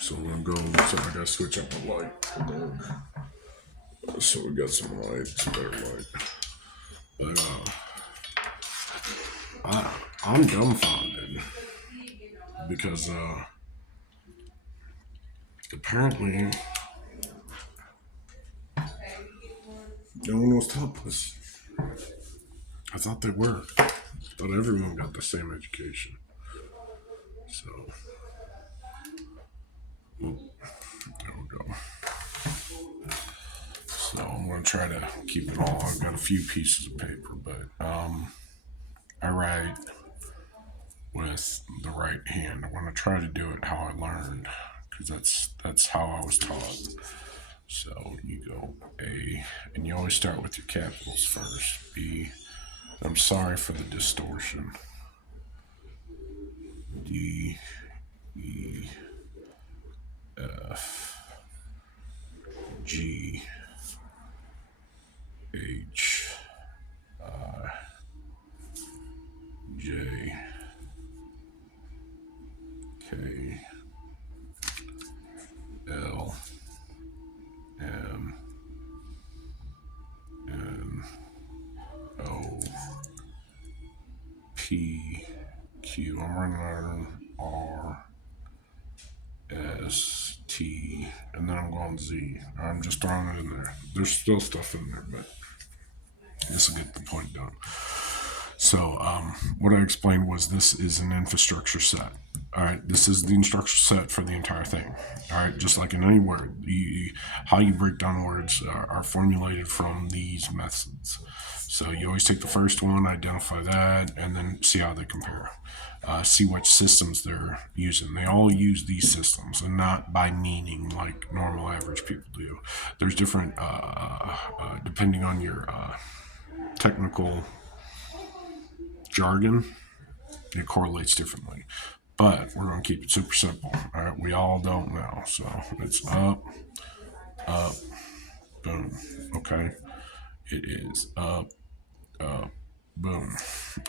So I'm gonna go. So I gotta switch up the light. So we got some light, some better light. But I'm dumbfounded because apparently no one was taught this. I thought they were. I thought everyone got the same education. So there we go. So I'm gonna try to keep it all. I've got a few pieces of paper, but I write with the right hand. I want to try to do it how I learned because that's how I was taught. So you go A, and you always start with your capitals first. B. I'm sorry for the distortion. D, E, F, G, H, I, J, K, L, M, N, O, P, Q. I'm running out of R, S, T, and then I'm going Z. I'm just throwing it in there. There's still stuff in there, but this will get the point done. So what I explained was this is an infrastructure set. All right, this is the instruction set for the entire thing. All right, just like in any word, how you break down words are formulated from these methods. So you always take the first one, identify that, and then see how they compare. See what systems they're using. They all use these systems, and not by meaning like normal average people do. There's different, depending on your technical jargon, it correlates differently. But we're going to keep it super simple. All right, we all don't know. So it's up, up, boom. Okay, it is up, up, boom.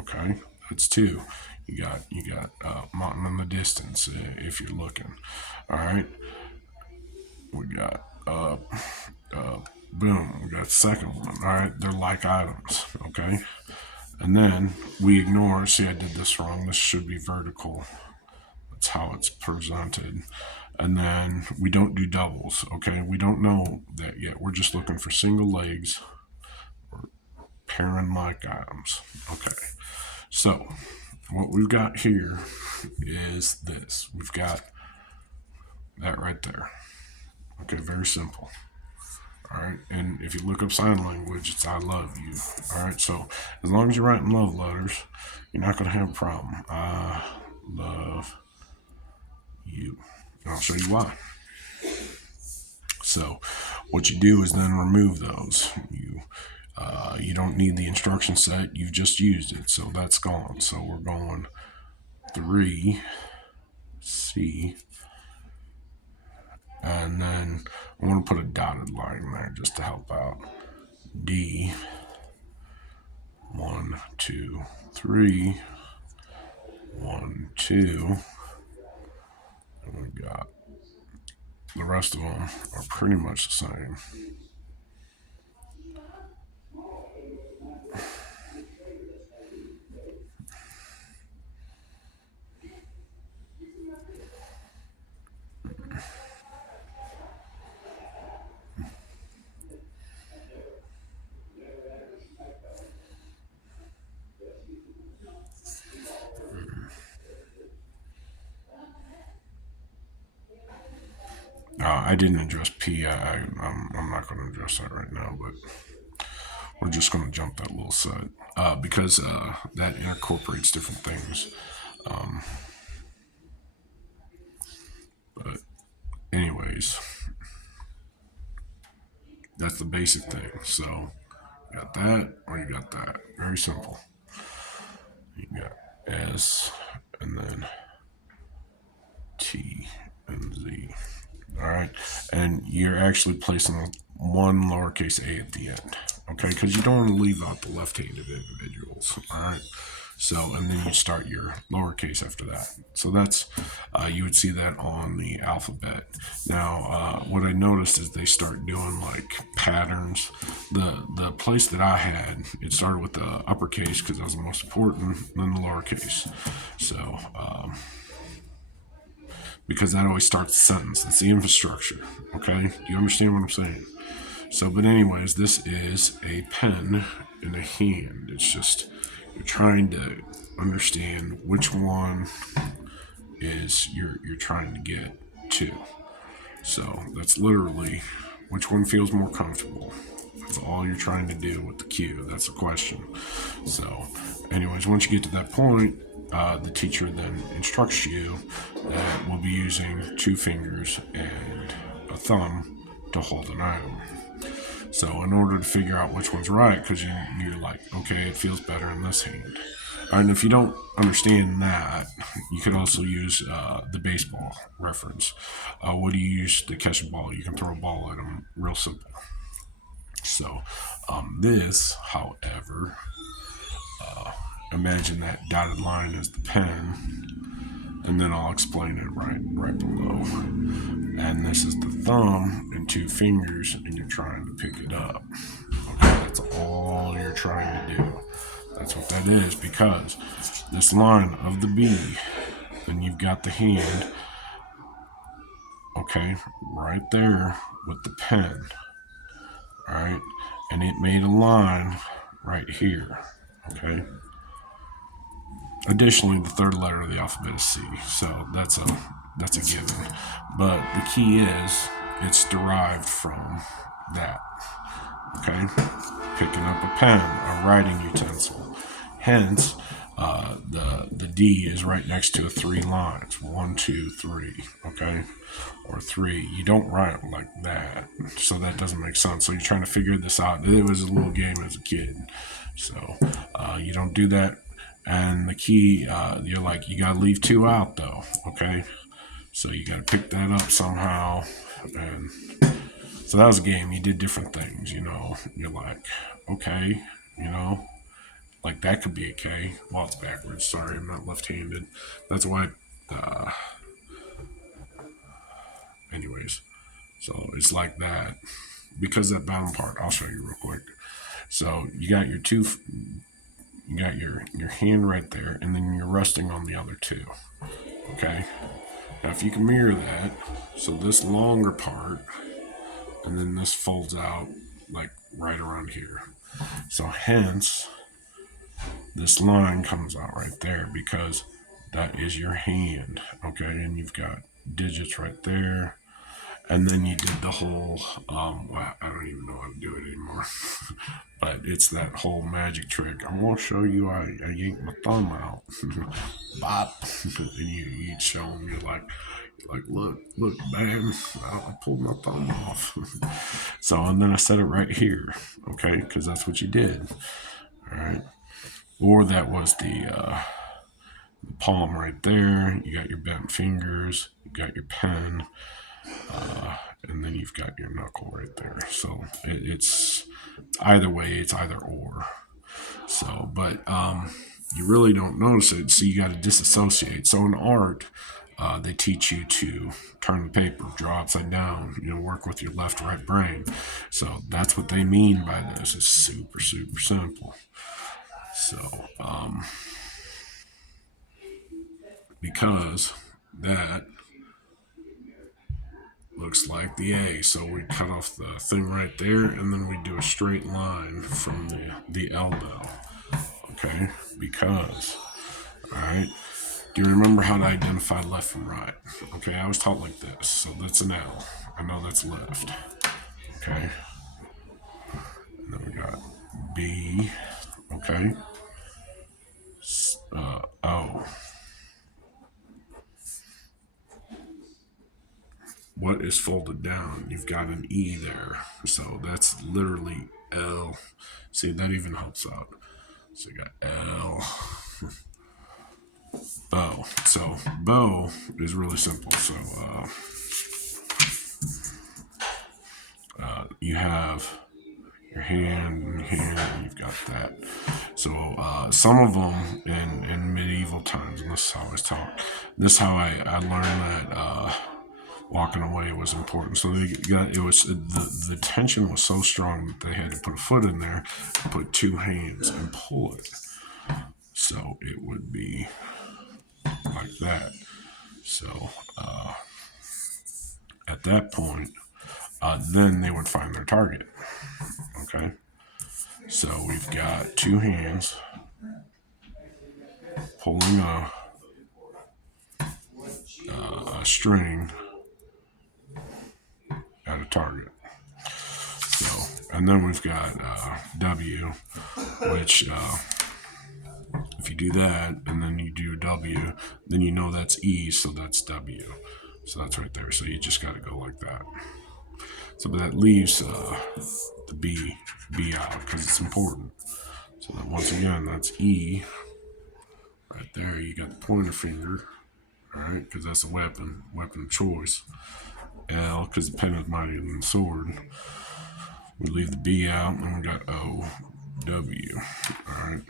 Okay, that's two. You got mountain in the distance if you're looking. All right, we got up, up, boom. We got the second one. All right, they're like items. Okay, and then we ignore. See, I did this wrong. This should be vertical. That's how it's presented. And then we don't do doubles, okay? We don't know that yet. We're just looking for single legs or parent-like items. Okay, so what we've got here is this. We've got that right there. Okay, very simple. All right, and if you look up sign language, it's I love you. All right, so as long as you're writing love letters, you're not going to have a problem. I love you. And I'll show you why. So what you do is then remove those. You don't need the instruction set. You've just used it, so that's gone. So we're going 3 C, and then I want to put a dotted line there just to help out. D, 1, 2, 3, 1, 2, and we got the rest of them are pretty much the same. I didn't address P. I'm not going to address that right now, but we're just going to jump that little set because that incorporates different things. But anyways, that's the basic thing. So you got that or you got that. Very simple. You got S and then T and Z. All right, and you're actually placing one lowercase a at the end, okay? Because you don't want to leave out the left-handed individuals. All right. So and then you start your lowercase after that. So that's You would see that on the alphabet. Now, what I noticed is they start doing like patterns. The place that I had, it started with the uppercase because that was the most important, then the lowercase. So, because that always starts the sentence. That's the infrastructure. Okay, do you understand what I'm saying? So, but anyways, this is a pen in a hand. It's just you're trying to understand which one is you're trying to get to. So that's literally which one feels more comfortable. That's all you're trying to do with the cue. That's the question. So, anyways, once you get to that point, the teacher then instructs you that we'll be using 2 fingers and a thumb to hold an item. So in order to figure out which one's right, because you're like, okay, it feels better in this hand. And if you don't understand that, you could also use the baseball reference. What do you use to catch a ball? You can throw a ball at them. Real simple. So this, however, imagine that dotted line as the pen, and then I'll explain it right below. And this is the thumb and 2 fingers, and you're trying to pick it up. Okay, that's all you're trying to do. That's what that is, because this line of the B, then you've got the hand, okay, right there with the pen, all right, and it made a line right here, okay. Additionally, the 3rd letter of the alphabet is C, so that's a given. But the key is it's derived from that. Okay, picking up a pen, a writing utensil. Hence, the D is right next to 3 lines. 1, 2, 3. Okay, or 3. You don't write like that, so that doesn't make sense. So you're trying to figure this out. It was a little game as a kid, so you don't do that. And the key, you're like, you gotta leave 2 out though, okay? So you gotta pick that up somehow. And so that was a game. You did different things, You're like, okay, like that could be a K. Well, it's backwards. Sorry, I'm not left-handed. That's why, anyways. So it's like that. Because that bottom part, I'll show you real quick. So you got your 2, you got your hand right there, and then you're resting on the other 2. Okay? Now, if you can mirror that, so this longer part, and then this folds out like right around here. So hence, this line comes out right there because that is your hand. Okay? And you've got digits right there. And then you did the whole, well, I don't even know how to do it anymore. But it's that whole magic trick. I'm going to show you, I yanked my thumb out. Bop. And you'd show them, you're like, look, man, I pulled my thumb off. So, and then I set it right here, okay, because that's what you did. All right. Or that was the palm right there. You got your bent fingers, you got your pen. And then you've got your knuckle right there. So it's either way, it's either or. So, but you really don't notice it, so you got to disassociate. So in art, they teach you to turn the paper, draw upside down, work with your left-right brain. So that's what they mean by this. It's super, super simple. So, because that looks like the A. So we cut off the thing right there, and then we do a straight line from the elbow. Okay? Because, alright, do you remember how to identify left from right? Okay, I was taught like this. So that's an L. I know that's left. Okay? And then we got B. Okay? O. What is folded down? You've got an E there. So that's literally L. See, that even helps out. So you got L. Bow. So bow is really simple. So you have your hand and here, you've got that. So some of them in medieval times, and this is how I was taught. This is how I learned that walking away was important. So the tension was so strong that they had to put a foot in there, put two hands, and pull it. So it would be like that. So at that point, then they would find their target. Okay. So we've got two hands pulling a string at a target. So, and then we've got W, which if you do that and then you do W, then you know that's E, so that's W. So that's right there. So you just got to go like that. So that leaves the B out because it's important. So then once again, that's E. Right there, you got the pointer finger. All right, because that's a weapon of choice. L, because the pen is mightier than the sword. We leave the B out, and we got O, W. All right.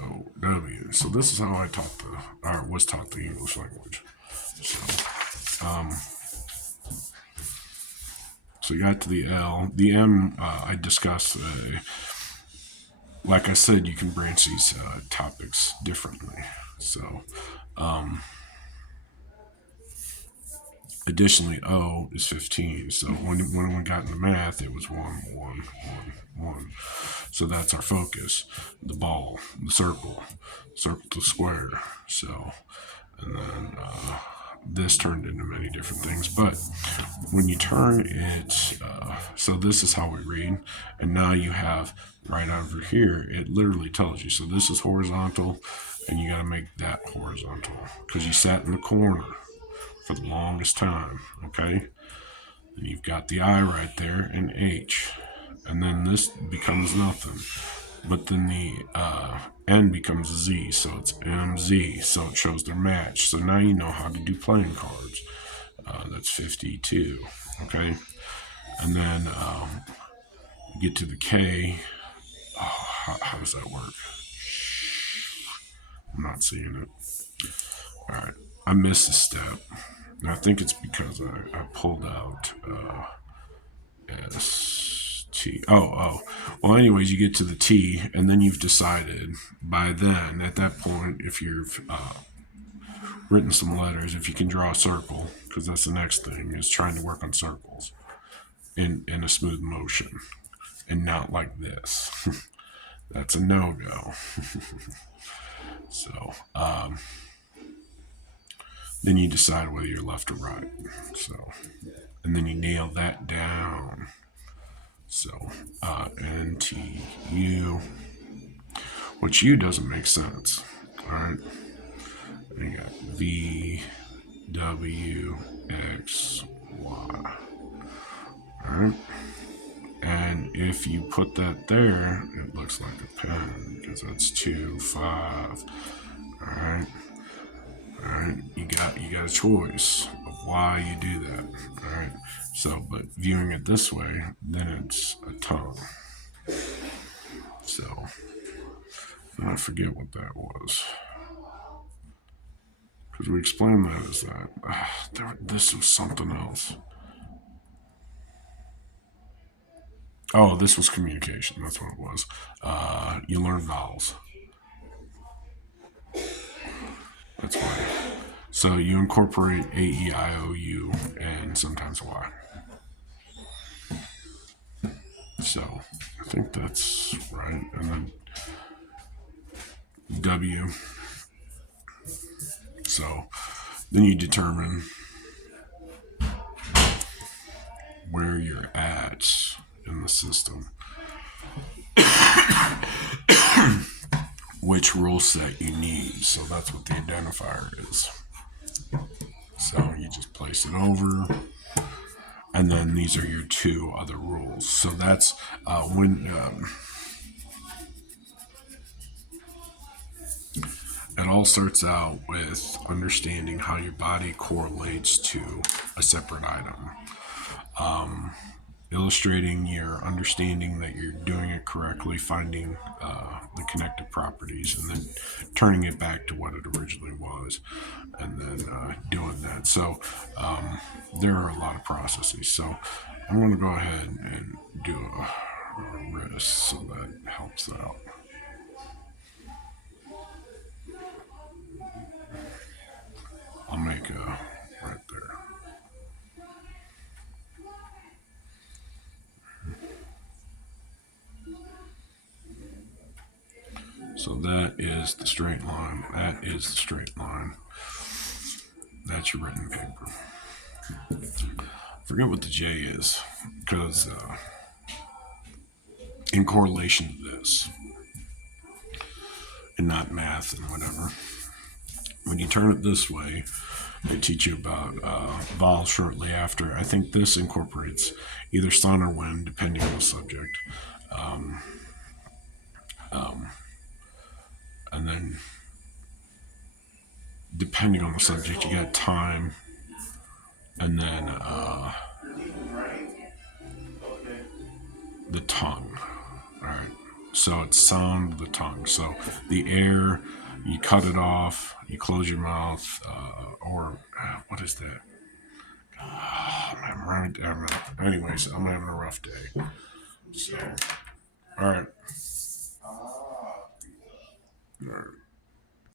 O, W. So this is how I was taught the English language. So you got to the L. The M, I discussed. Like I said, you can branch these topics differently. So, additionally, O is 15. So when we got into math, it was 1, 1, 1, 1. So that's our focus. The ball, the circle to square. So, and then this turned into many different things. But when you turn it, so this is how we read. And now you have right over here, it literally tells you. So this is horizontal, and you got to make that horizontal because you sat in the corner for the longest time. Okay. And you've got the I right there and H. And then this becomes nothing. But then the N becomes a Z, so it's MZ, so it shows their match. So now you know how to do playing cards. That's 52, okay? And then you get to the K. Oh, how does that work? I'm not seeing it. All right, I missed a step. And I think it's because I pulled out S, T. Oh. Well, anyways, you get to the T, and then you've decided by then, at that point, if you've written some letters, if you can draw a circle, because that's the next thing, is trying to work on circles in a smooth motion and not like this. That's a no-go. So, then you decide whether you're left or right. So, and then you nail that down. So, N, T, U, which U doesn't make sense. All right. And you got V, W, X, Y. All right. And if you put that there, it looks like a pen because that's 2, 5. All right. All right. You got a choice of why you do that. All right. So, but viewing it this way, then it's a tongue. So, I forget what that was. Because we explained that as that. This was something else. Oh, this was communication. That's what it was. You learn vowels. That's why. So you incorporate A, E, I, O, U, and sometimes Y. So I think that's right. And then W. So then you determine where you're at in the system. Which rule set you need. So that's what the identifier is. So you just place it over. And then these are your two other rules. So that's when it all starts out with understanding how your body correlates to a separate item. illustrating your understanding that you're doing it correctly, finding the connected properties, and then turning it back to what it originally was, and then doing that. So there are a lot of processes. So I'm going to go ahead and do a RIS so that helps out. I'll make a right there. So that is the straight line. That is the straight line. That's your written paper. Forget what the J is, because in correlation to this, and not math and whatever, when you turn it this way, they teach you about vowels shortly after. I think this incorporates either sun or wind, depending on the subject. And then, depending on the subject, you got time, and then the tongue. All right. So it's sound of the tongue. So the air, you cut it off, you close your mouth, or what is that? Anyways, I'm having a rough day. So, all right. All right.